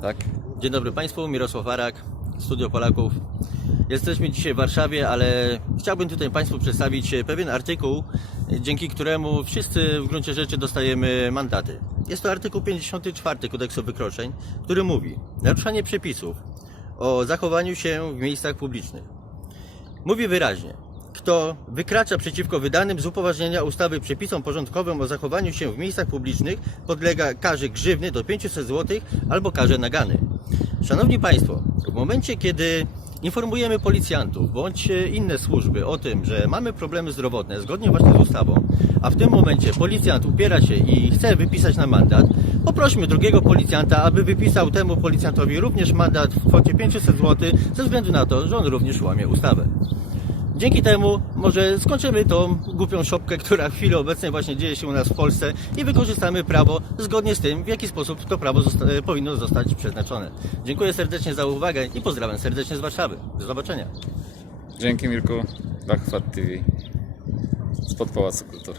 Tak? Dzień dobry Państwu, Mirosław Arak, Studio Polaków. Jesteśmy dzisiaj w Warszawie, ale chciałbym tutaj Państwu przedstawić pewien artykuł, dzięki któremu wszyscy w gruncie rzeczy dostajemy mandaty. Jest to artykuł 54 kodeksu wykroczeń, który mówi naruszanie przepisów o zachowaniu się w miejscach publicznych. Mówi wyraźnie, kto wykracza przeciwko wydanym z upoważnienia ustawy przepisom porządkowym o zachowaniu się w miejscach publicznych, podlega karze grzywny do 500 zł albo karze nagany. Szanowni Państwo, w momencie kiedy informujemy policjantów bądź e, inne służby o tym, że mamy problemy zdrowotne zgodnie właśnie z ustawą, a w tym momencie policjant upiera się i chce wypisać na mandat, poprośmy drugiego policjanta, aby wypisał temu policjantowi również mandat w kwocie 500 zł ze względu na to, że on również łamie ustawę. Dzięki temu może skończymy tą głupią szopkę, która w chwili obecnej właśnie dzieje się u nas w Polsce i wykorzystamy prawo zgodnie z tym, w jaki sposób to prawo zosta- powinno zostać przeznaczone. Dziękuję serdecznie za uwagę i pozdrawiam serdecznie z Warszawy. Do zobaczenia. Dzięki Mirku. Dachwat TV. Spod Pałacu Kultury.